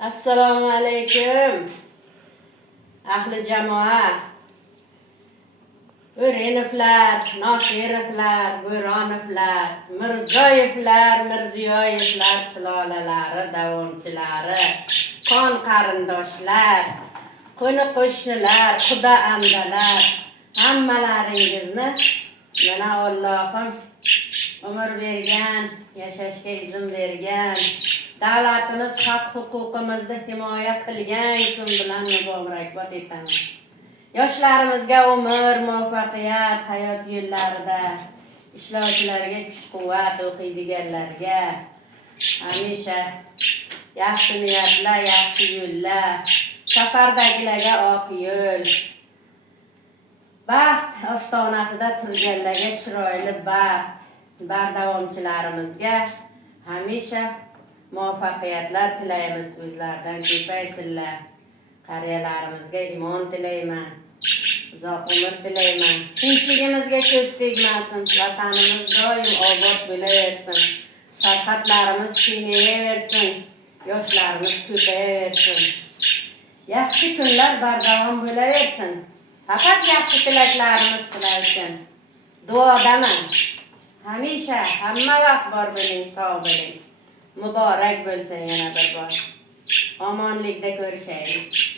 Assalomu alaykum. Ahli jamoa. O'renovlar, Nosirovlar, Bo'ronovlar, Mirzoyevlar, Mirziyoyevlar sulolalari davomchilari, qon qarindoshlar, qo'ni qo'shnilar, xudo andalar, hammalaringizni mana Allohim umr bergan, yashashga izn bergan, davlatimiz haq huquqimizni himoya qilgan kun bilan muborakbod etaman. Yoshlarimizga umr, muvaffaqiyat, hayot yo'llarida ishlovchilarga kuch-quvvat, o'qiydiganlarga hamisha yaxshi niyatlar, yaxshi yo'llar, safardagilarga oq yo'l, baxt ostonasida turganlarga chiroyli baxt, bardavomchilarimizga hamisha muvaffaqiyatlar tilaymiz, o'zlaridan ko'paysinlar. Qariyalarimizga iymon tilayman, uzoq umr tilayman. Tinchligimizga ko'z tegmasin, vatanimiz doim obod bo'laversin, sarhadlarimiz kengayaversin, yoshlarimiz ko'payaversin. Yaxshi kunlar bardavom bo'laversin. Faqat yaxshi tilaklarimiz sizlar uchun. Duodaman. Hamisha hamma vaqt bor bo'ling, sog' bo'ling. Muborak bo'lsin yana bir bor. Omonlikda ko'rishaylik.